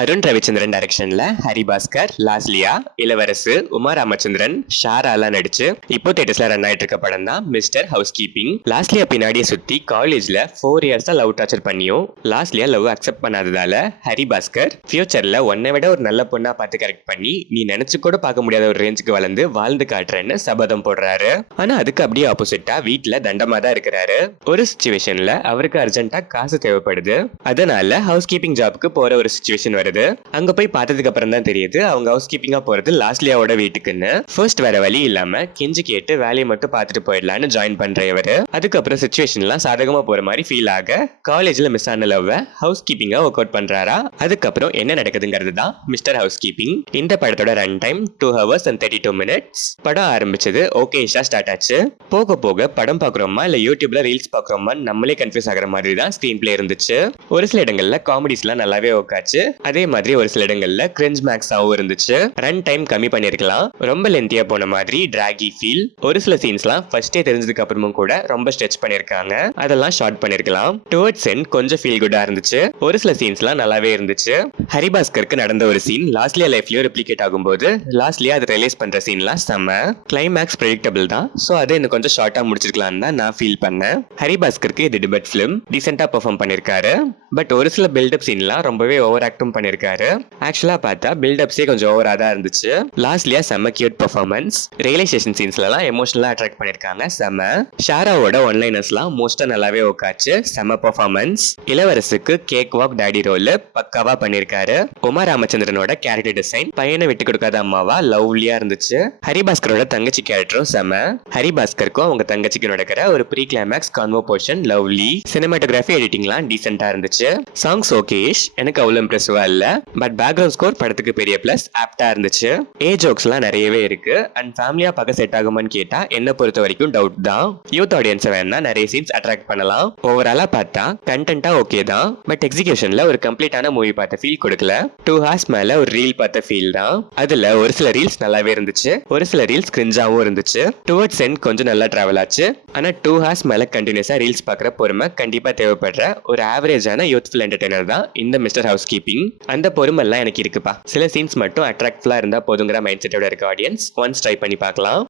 அருண் ரவிச்சந்திரன் டைரக்ஷன்ல ஹரிபாஸ்கர், லாஸ்லியா, இளவரசு, உமா ராமச்சந்திரன், ஷாராலாம் நடிச்சு இப்போ தியேட்டர்ஸ்ல ரன் ஆயிட்டு இருக்க படம் தான் மிஸ்டர் ஹவுஸ் கீப்பிங். லாஸ்லியா பின்னாடியே சுத்தி காலேஜ்ல 4 இயர்ஸா லவ் டார்ச்சர் பண்ணியும் லாஸ்லியா லவ் அக்செப்ட் பண்ணாததால ஹரிபாஸ்கர் ஃபியூச்சர்ல உன்னை விட ஒரு நல்ல பொண்ணா பார்த்து கரெக்ட் பண்ணி நீ நினைச்சு கூட பார்க்க முடியாத ஒரு ரேஞ்சுக்கு வளர்ந்து வாழ்ந்து காட்டுறேன்னு சபதம் போடுறாரு. ஆனா அதுக்கு அப்படியே ஆப்போசிட்டா வீட்டுல தண்டமா தான் இருக்கிறாரு. ஒரு சிச்சுவேஷன்ல அவருக்கு அர்ஜென்ட்டா காசு தேவைப்படுது. அதனால ஹவுஸ் கீப்பிங் ஜாப்க்கு போற ஒரு சிச்சுவேஷன் வருது. அங்க போய் பார்த்ததுக்கு அப்புறம் தான் தெரியுது அவங்க ஹவுஸ் கீப்பிங்கா போறது லாஸ்லியாவோட வீட்டுக்குன்னு. ஃபர்ஸ்ட் வேற வழி இல்லாம கெஞ்சி கேட்டு வேலையை மட்டும் பார்த்துட்டு போயிடலான்னு ஜாயின் பண்ற இவரு. அதுக்கப்புறம் சிச்சுவேஷன்லாம் சாதகமா போற மாதிரி ஃபீல் ஆக காலேஜ்ல மிஸ் ஆன லவ் ஹவுஸ் கீப்பிங்கா ஒர்க் அவுட் பண்றாரா. அதுக்கப்புறம் என்ன நடக்குதுங்கிறது தான் மிஸ்டர் ஹவுஸ் கீப்பிங். இந்த படத்தோட run time 2 hours and 32 minutes. படம் ஆரம்பிச்சது ஓகேஷா ஸ்டார்ட் ஆச்சு. போக போக படம் பாக்குறோமா இல்ல யூடியூப்ல ரீல்ஸ் பாக்குறோமா நம்மளே கன்ஃபியூஸ் ஆகிற மாதிரி தான் ஸ்கிரீன் பிளே இருந்துச்சு. ஒரு சில இடங்கள்ல காமெடிஸ்லாம் நல்லாவே உட்காச்சு. அதே மாதிரி ஒரு சில இடங்கள்ல கிரிஞ்ச் மேக்ஸாவும் இருந்துச்சு. ரன் டைம் கம்மி பண்ணிருக்கலாம். ரொம்ப லென்த்தியா போன மாதிரி டிராகி ஃபீல். ஒரு சில சீன்ஸ்லாம் ஃபர்ஸ்டே தெரிஞ்சதுக்கு அப்புறமும் கூட ரொம்ப ஸ்ட்ரெச் பண்ணிருக்காங்க. அதெல்லாம் ஷார்ட் பண்ணிருக்கலாம். டுவர்ட்ஸ் எண்ட் கொஞ்சம் ஃபீல் குட்டா இருந்துச்சு. ஒரு சில சீன்ஸ்லாம் நல்லாவே இருந்துச்சு. ஹரிபாஸ்கருக்கு நடந்த ஒரு சீன் லாஸ்லியா லைஃப்லயும் ரெப்ளிகேட் ஆகும்போது லாஸ்லியா அதை ரிலீஸ் பண்ற சீன்லாம் செம்ம. கிளைமேக்ஸ் ப்ரெடிக்டபிள் தான். சோ அதை இன்னும் கொஞ்சம் ஷார்ட்டா முடிச்சிருக்கலாம்னு தான் நான் ஃபீல் பண்ணேன். ஹரிபாஸ்கருக்கு இது டிபெட் ஃபிலிம். டீசென்ட்டா பெர்ஃபார்ம் பண்ணிருக்காரு. பட் ஒரு சில பில்டப் சீன்லாம் ரொம்பவே ஓவர் ஆக்டும் பண்ணிருக்காரு. ஆக்சுவலா பார்த்தா பில்டப்ஸே கொஞ்சம் ஓவரா தான் இருந்துச்சு. லாஸ்ட்லியா செம்ம கியூட் பெர்ஃபார்மன்ஸ். ரியலைசேஷன் சீன்ஸ்லாம் எமோஷனலா அட்ராக்ட் பண்ணிருக்காங்க. செம்ம. ஷாராவோட ஒன்லைனர்ஸ்லாம் மோஸ்டா நல்லாவே உட்காச்சு. செம்ம பெர்ஃபார்மன்ஸ். இளவரசுக்கு கேக் வாக் டாடி ரோல் பக்காவா பண்ணிருக்காரு. உமா ராமச்சந்திரனோட கேரக்டர் டிசைன் பையனை விட்டு கொடுக்காத அம்மாவா லவ்லியா இருந்துச்சு. ஹரிபாஸ்கரோட தங்கச்சி கேரக்டரும் செம்ம. ஹரிபாஸ்கருக்கும் அவங்க தங்கச்சிக்கு நடக்கிற ஒரு pre climax convo portion lovely. Cinematography எடிட்டிங்லாம் டீசென்ட்டா இருந்துச்சு. சாங்ஸ் ஓகேஷ். எனக்கு அவ்வளவு இம்ப்ரெசிவா இல்ல. பட் பேக்ரவுண்ட் ஸ்கோர் படத்துக்கு பெரிய பிளஸ். ஆப்டா இருந்துச்சு. ஏஜ் ஜோக்ஸ்லாம் நிறையவே இருக்கு. அண்ட் ஃபேமிலியா பார்க்க செட் ஆகுமான்னு கேட்டா என்ன பொறுத்த வரைக்கும் டவுட் தான். யூத் ஆடியன்ஸ் வேணா நிறைய சீன்ஸ் அட்ராக்ட் பண்ணலாம். ஓவராலா பார்த்தா கண்டென்ட்டா ஓகே தான். பட் எக்ஸிகியூஷன்ல ஒரு கம்ப்ளீட்டான மூவி பார்த்த ஃபீல் கொடுக்கல. 2 hours மேல ஒரு ரீல் பார்த்த ஃபீல் தான். அதுல ஒரு சில ரீல்ஸ் நல்லாவே இருந்துச்சு. ஒரு சில ரீல்ஸ் கிரிஞ்சாவும் இருந்துச்சு. டுவர்ட்ஸ் எண்ட் கொஞ்சம் நல்லா டிராவல் ஆச்சு. ஆனா 2 hours மேல கண்டினியூஸா ரீல்ஸ் பார்க்குற பொறுமை கண்டிப்பா தேவைப்படுற ஒரு ஆவரேஜான யூத்ஃபுல் என்டர்டைனர் தான் இந்த மிஸ்டர் ஹவுஸ் கீப்பிங். அந்த பொறுமை எல்லாம் எனக்கு இருக்குப்பா. சில சீன்ஸ் மட்டும் அட்ராக்ட்ஃபுல்லா இருந்தா போதுங்கிற மைண்ட் செட்டோட இருக்க ஆடியன்ஸ் ஒன்ஸ் ட்ரை பண்ணி பார்க்கலாம்.